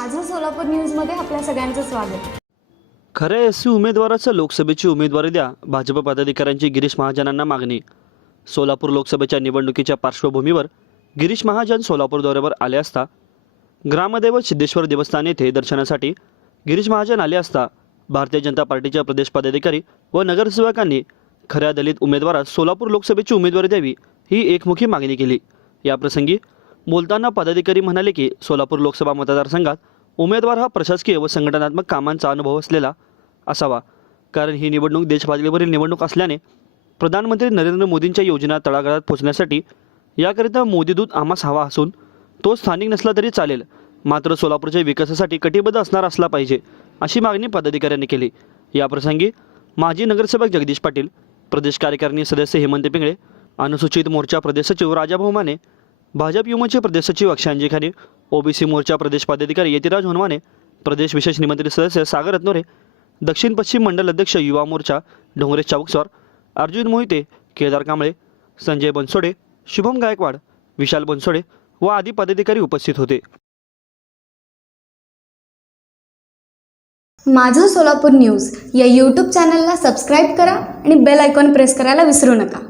सोलापूर न्यूजमध्ये आपल्या सगळ्यांचं स्वागत. खऱ्या एस सी उमेदवाराचं लोकसभेची उमेदवारी द्या. भाजप पदाधिकाऱ्यांची गिरीश महाजनांना मागणी. सोलापूर लोकसभेच्या निवडणुकीच्या पार्श्वभूमीवर गिरीश महाजन सोलापूर दौऱ्यावर आले असता ग्रामदैवत सिद्धेश्वर देवस्थान येथे दर्शनासाठी गिरीश महाजन आले असता भारतीय जनता पार्टीच्या प्रदेश पदाधिकारी व नगरसेवकांनी खऱ्या दलित उमेदवारास सोलापूर लोकसभेची उमेदवारी द्यावी ही एकमुखी मागणी केली. याप्रसंगी बोलताना पदाधिकारी म्हणाले की सोलापूर लोकसभा मतदारसंघात उमेदवार हा प्रशासकीय व संघटनात्मक कामांचा अनुभव असलेला असावा. कारण ही निवडणूक देशपातळीवरील निवडणूक असल्याने प्रधानमंत्री नरेंद्र मोदींच्या योजना तळागाळात पोहोचण्यासाठी याकरिता मोदीदूत आम्हास हवा असून तो स्थानिक नसला तरी चालेल. मात्र सोलापूरच्या विकासासाठी कटिबद्ध असणार असला पाहिजे अशी मागणी पदाधिकाऱ्यांनी केली. याप्रसंगी माजी नगरसेवक जगदीश पाटील प्रदेश कार्यकारिणी सदस्य हेमंत पिंगळे अनुसूचित मोर्चा प्रदेश सचिव राजाभाऊ माने भाजप युमोचे प्रदेश सचिव अक्षांजी खाने ओबीसी मोर्चा प्रदेश पदाधिकारी यतिराज होनवाने प्रदेश विशेष निमंत्रित सदस्य सागर रत्नोरे दक्षिण पश्चिम मंडल अध्यक्ष युवा मोर्चा डोंगरेश चावकस्वार अर्जुन मोहिते केदार कांबळे संजय बनसोडे शुभम गायकवाड विशाल बनसोडे व आदी पदाधिकारी उपस्थित होते. माझं सोलापूर न्यूज या यूट्यूब चॅनलला सबस्क्राईब करा आणि बेल आयकॉन प्रेस करायला विसरू नका.